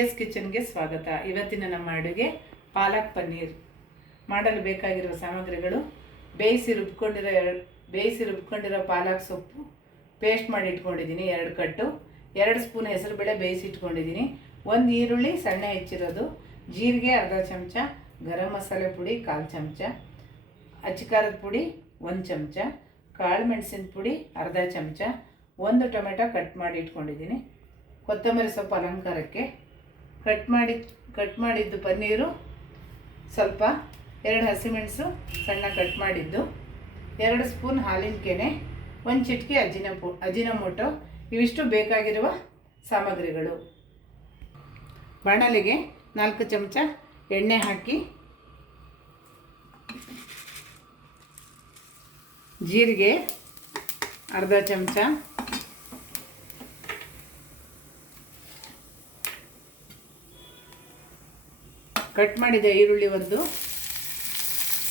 S ಕಿಚನ್ಗೆ ಸ್ವಾಗತ. ಇವತ್ತಿನ ನಮ್ಮ ಅಡುಗೆ ಪಾಲಕ್ ಪನ್ನೀರ್. ಮಾಡಲು ಬೇಕಾಗಿರುವ ಸಾಮಗ್ರಿಗಳು, ಬೇಯಿಸಿ ರುಬ್ಕೊಂಡಿರೋ ಎರಡು ಬೇಯಿಸಿ ರುಬ್ಕೊಂಡಿರೋ ಪಾಲಕ್ ಸೊಪ್ಪು ಪೇಸ್ಟ್ ಮಾಡಿ ಇಟ್ಕೊಂಡಿದ್ದೀನಿ, ಎರಡು ಕಟ್ಟು. ಎರಡು ಸ್ಪೂನ್ ಹೆಸರುಬೇಳೆ ಬೇಯಿಸಿ ಇಟ್ಕೊಂಡಿದ್ದೀನಿ. ಒಂದು ಈರುಳ್ಳಿ, ಸಣ್ಣ ಹೆಚ್ಚಿರೋದು, ಜೀರಿಗೆ, ಅರ್ಧ ಚಮಚ, ಗರಂ ಮಸಾಲೆ ಪುಡಿ, ಕಾಲು ಚಮಚ ಅಚ್ಕಾರದ ಪುಡಿ, ಒಂದು ಚಮಚ, ಕಾಳು ಮೆಣಸಿನ ಪುಡಿ, ಅರ್ಧ ಚಮಚ, ಒಂದು ಟೊಮೆಟೊ ಕಟ್ ಮಾಡಿ ಇಟ್ಕೊಂಡಿದ್ದೀನಿ. ಕೊತ್ತಂಬರಿ ಸೊಪ್ಪು ಅಲಂಕಾರಕ್ಕೆ ಕಟ್ ಮಾಡಿ ಕಟ್ ಮಾಡಿದ್ದು ಪನ್ನೀರು, ಸ್ವಲ್ಪ ಎರಡು ಹಸಿಮೆಣಸು ಸಣ್ಣ ಕಟ್ ಮಾಡಿದ್ದು, ಎರಡು ಸ್ಪೂನ್ ಹಾಲಿನ ಕೆನೆ, ಒಂದು ಚಿಟಿಕೆ ಅಜಿನ ಪು ಅಜಿನಮೋಟೊ ಇವಿಷ್ಟು ಬೇಕಾಗಿರುವ ಸಾಮಗ್ರಿಗಳು. ಬಾಣಲಿಗೆ ನಾಲ್ಕು ಚಮಚ ಎಣ್ಣೆ ಹಾಕಿ, ಜೀರಿಗೆ ಅರ್ಧ ಚಮಚ ಕಟ್ ಮಾಡಿದ ಈರುಳ್ಳಿ ಒಂದು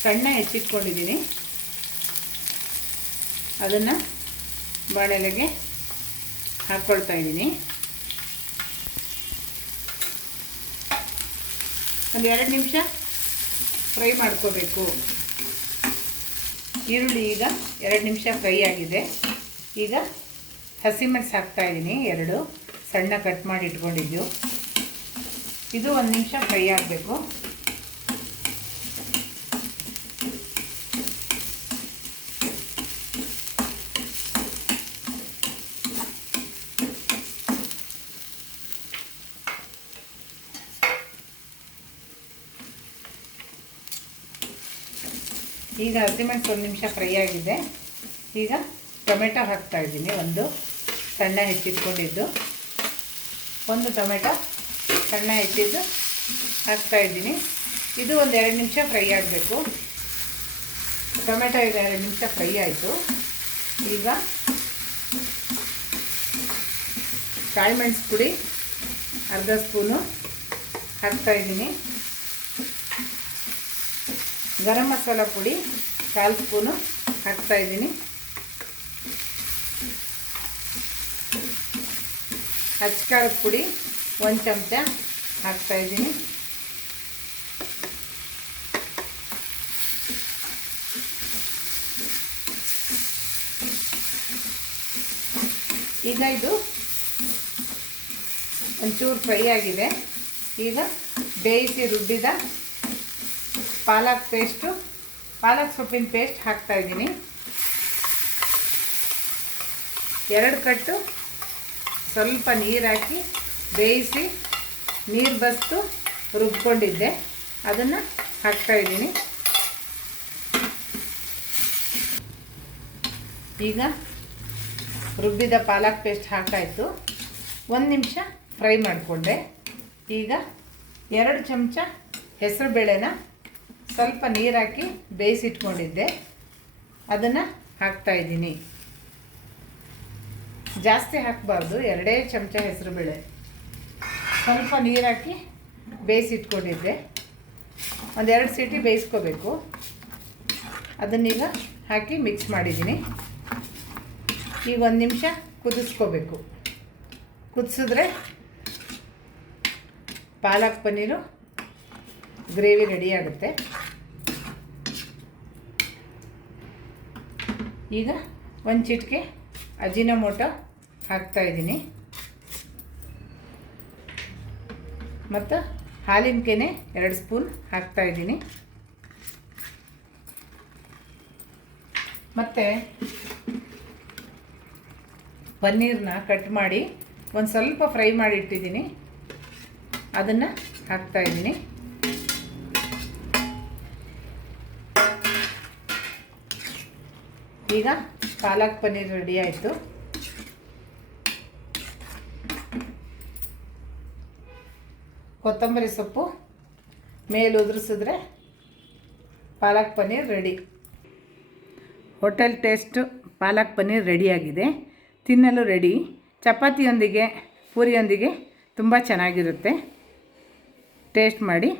ಸಣ್ಣ ಹೆಚ್ಚಿಟ್ಕೊಂಡಿದ್ದೀನಿ. ಅದನ್ನು ಬಾಣಲೆಗೆ ಹಾಕ್ಕೊಳ್ತಾ ಇದ್ದೀನಿ. ಒಂದು ಎರಡು ನಿಮಿಷ ಫ್ರೈ ಮಾಡ್ಕೋಬೇಕು. ಈರುಳ್ಳಿ ಈಗ ಎರಡು ನಿಮಿಷ ಫ್ರೈ ಆಗಿದೆ. ಈಗ ಹಸಿಮೆಣಸು ಹಾಕ್ತಾಯಿದ್ದೀನಿ ಎರಡು ಸಣ್ಣ ಕಟ್ ಮಾಡಿ ಇಟ್ಕೊಂಡಿದ್ದು. ಇದು ಒಂದು ನಿಮಿಷ ಫ್ರೈ ಆಗಬೇಕು. ಈಗ ಹಸಿಮೆಣಸು ಒಂದು ನಿಮಿಷ ಫ್ರೈ ಆಗಿದೆ. ಈಗ ಟೊಮೆಟೊ ಹಾಕ್ತಾ ಇದ್ದೀನಿ. ಒಂದು ಸಣ್ಣ ಹೆಚ್ಚಿಟ್ಕೊಂಡಿದ್ದು. ಒಂದು ಟೊಮೆಟೊ ಸಣ್ಣ ಹೆಚ್ಚಿದ್ದು ಹಾಕ್ತಾ ಇದ್ದೀನಿ. ಇದು ಒಂದು ಎರಡು ನಿಮಿಷ ಫ್ರೈ ಆಗಬೇಕು. ಟೊಮೆಟೊ ಇದು ಎರಡು ನಿಮಿಷ ಫ್ರೈ ಆಯಿತು. ಈಗ ಕಾಳು ಮೆಣಸು ಪುಡಿ, ಅರ್ಧ ಸ್ಪೂನು ಹಾಕ್ತಾ ಇದ್ದೀನಿ. ಗರಂ ಮಸಾಲ ಪುಡಿ, ಕಾಲು ಸ್ಪೂನು ಹಾಕ್ತಾ ಇದ್ದೀನಿ. ಅಚ್ಕಾರದ ಪುಡಿ ಒಂದು ಚಮಚ ಹಾಕ್ತಾ ಇದ್ದೀನಿ. ಈಗ ಇದು ಒಂಚೂರು ಫ್ರೈ ಆಗಿದೆ. ಈಗ ಬೇಯಿಸಿ ರುಬ್ಬಿದ ಪಾಲಕ್ ಪೇಸ್ಟು, ಪಾಲಕ್ ಸೊಪ್ಪಿನ ಪೇಸ್ಟ್ ಹಾಕ್ತಾ ಇದ್ದೀನಿ. ಎರಡು ಕಟ್ಟು ಸ್ವಲ್ಪ ನೀರು ಹಾಕಿ ಬೇಯಿಸಿ ನೀರು ಬಸ್ತು ರುಬ್ಕೊಂಡಿದ್ದೆ. ಅದನ್ನು ಹಾಕ್ತಾಯಿದ್ದೀನಿ ಈಗ ರುಬ್ಬಿದ ಪಾಲಕ್ ಪೇಸ್ಟ್ ಹಾಕಾಯಿತು. ಒಂದು ನಿಮಿಷ ಫ್ರೈ ಮಾಡಿಕೊಂಡೆ. ಈಗ ಎರಡು ಚಮಚ ಹೆಸರು ಬೇಳೆನ ಸ್ವಲ್ಪ ನೀರು ಹಾಕಿ ಬೇಯಿಸಿಟ್ಕೊಂಡಿದ್ದೆ. ಅದನ್ನು ಹಾಕ್ತಾಯಿದ್ದೀನಿ ಜಾಸ್ತಿ ಹಾಕಬಾರ್ದು, ಎರಡೇ ಚಮಚ ಹೆಸರುಬೇಳೆ ಸ್ವಲ್ಪ ನೀರು ಹಾಕಿ ಬೇಯಿಸಿಟ್ಕೊಂಡಿದ್ದೆ ಒಂದೆರಡು ಸೀಟಿ ಬೇಯಿಸ್ಕೋಬೇಕು. ಅದನ್ನೀಗ ಹಾಕಿ ಮಿಕ್ಸ್ ಮಾಡಿದ್ದೀನಿ. ಈಗ ಒಂದು ನಿಮಿಷ ಕುದಿಸ್ಕೋಬೇಕು. ಕುದಿಸಿದ್ರೆ ಪಾಲಕ್ ಪನ್ನೀರು ಗ್ರೇವಿ ರೆಡಿ ಆಗುತ್ತೆ. ಈಗ ಒಂದು ಚಿಟಿಕೆ ಅಜಿನಮೋಟೊ ಹಾಕ್ತಾಯಿದ್ದೀನಿ ಮತ್ತು ಹಾಲಿನ ಕೆನೆ ಎರಡು ಸ್ಪೂನ್ ಹಾಕ್ತಾಯಿದ್ದೀನಿ ಮತ್ತು ಪನ್ನೀರನ್ನ ಕಟ್ ಮಾಡಿ ಒಂದು ಸ್ವಲ್ಪ ಫ್ರೈ ಮಾಡಿ ಇಟ್ಟಿದ್ದೀನಿ. ಅದನ್ನು ಹಾಕ್ತಾಯಿದ್ದೀನಿ ಈಗ ಪಾಲಕ್ ಪನ್ನೀರ್ ರೆಡಿ ಆಯಿತು. ಕೊತ್ತಂಬರಿ ಸೊಪ್ಪು, ಮೇಲೆ ಉದುರಿಸಿದ್ರೆ palak paneer ready hotel taste palak paneer ರೆಡಿಯಾಗಿದೆ ತಿನ್ನಲು ರೆಡಿ ಚಪಾತಿಯೊಂದಿಗೆ, ಪೂರಿಯೊಂದಿಗೆ ತುಂಬ ಚೆನ್ನಾಗಿರುತ್ತೆ. ಟೇಸ್ಟ್ ಮಾಡಿ.